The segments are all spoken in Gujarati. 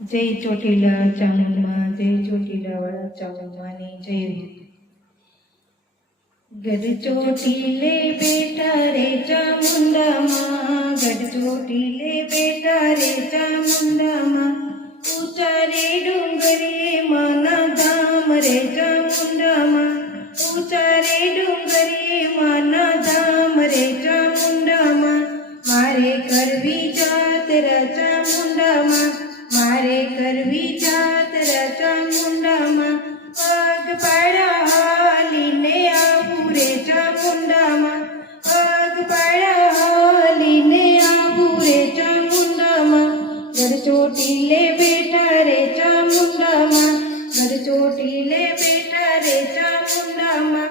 જય ચોટીલા ચામુંડમાં, જય ચોટીલાવાળા ચામુંડમાની જય. ગઢ ચોટીલે બેઠા રે ચામુંડામાં, ગઢ ચોટીલે બેઠા રે ચામુંડામાં, ઊંચા રે ડુંગરે માના ધામ રે ચામુંડામાં, ઊંચા રે ડુંગરે માના ધામ રે ચામુંડામાં. મારે કરવી જાત્રા ચામુંડામાં, મારે કરવી જાત્રા ચામુંડામાં, પગ પાડા હાલીને આવું રે ચામુંડામાં, પગ પાડા હાલીને આવું રે ચામુંડામાં. ગઢ ચોટીલે બેઠા રે ચામુંડામાં, ગઢ ચોટીલે બેઠા રે ચામુંડામાં,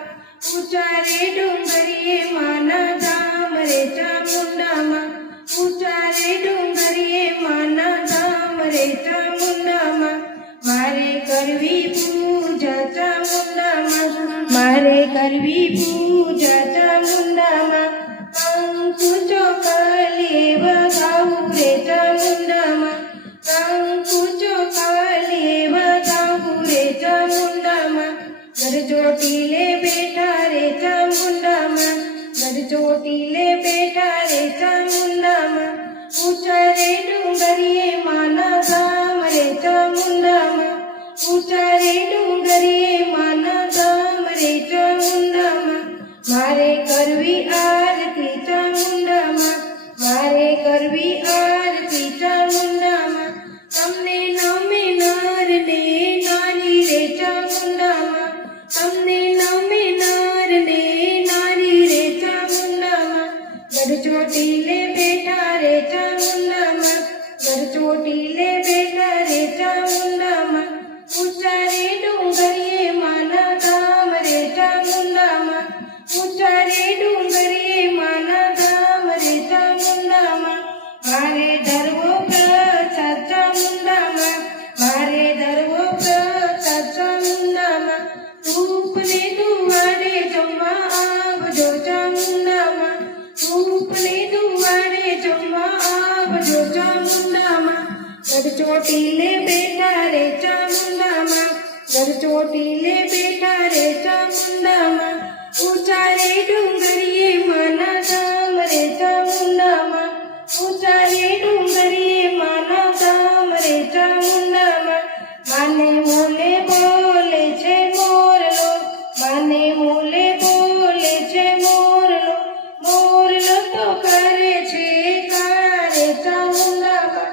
ઊંચા રે ડુંગરીએ માના ધામ રે ચામુંડામાં, ઊંચા રે ડુંગરીએ માના ધામ રે ચામુંડામાં. મારે કરવી પૂજા ચામુંડામાં, મારે કરવી પૂજા ચામુંડામાં, કંકુ ચોખાલીએ વગાવું રે ચામુંડામાં, કંકુ ચોખાલીએ વગાવું રે ચામુંડામાં. ગઢ ચોટીલે બેઠા રે ચામુંડામાં, ગઢ ચોટીલે બેઠા રે ચામુંડામાં, ઊંચા રે ડુંગરીએ માના ધામ રે ચામુંડામાં, ઊંચા રે ડુંગરીએ માના ધામ રે ચામુંડામાં. મારે કરવી આરતી ચામુંડામાં, મારે કરવી આરતી ચામુંડામાં, તમને નમે નર ને નારી રે ચામુંડામાં, તમને નમે નર ને નારી રે ચામુંડામાં. ગઢ ચોટીલે બેઠા રે ચામુંડામાં, ગઢ ચોટીલે બેઠા રે ચામુંડામાં, ઊંચા રે ડુંગરીએ માના ધામ રે ચામુંડામાં, ઊંચા રે ડુંગરીએ માના ધામ રે ચામુંડામાં. મારે ધરવો પ્રસાદ ચામુંડામાં, મારે ધરવો પ્રસાદ ચામુંડામાં, ધૂપ ને ધુવાડે જમવા આવજો ચામુંડામાં, ધૂપ ને ધુવાડે જમવા આવજો ચામુંડામાં. ગઢ ચોટીલે બેઠા રે ચામુંડામાં, ગઢ ચોટીલે બેઠા રે ચામુંડામાં, ઊંચા રે ડુંગરીએ માના ધામ રે ચામુંડામાં, ઊંચા રે ડુંગરીએ માના ધામ રે ચામુંડામાં. માને મોલે બોલે છે મોરલો, માને મોલે બોલે છે મોરલો, મોરલો તો કરે છે કાળા રે ચામુંડામાં,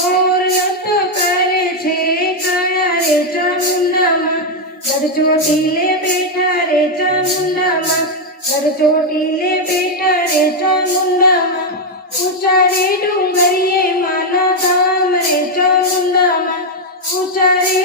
મોરલો તો કરે છે કાળા રે ચામુંડામાં. ગઢ ચોટીલે બેઠા રે ચામુંડામાં, ગઢ ચોટીલે બેઠા રે ચામુંડામાં, ઊંચા રે ડુંગરીએ માના ધામ રે ચામુંડામાં, ઊંચા રે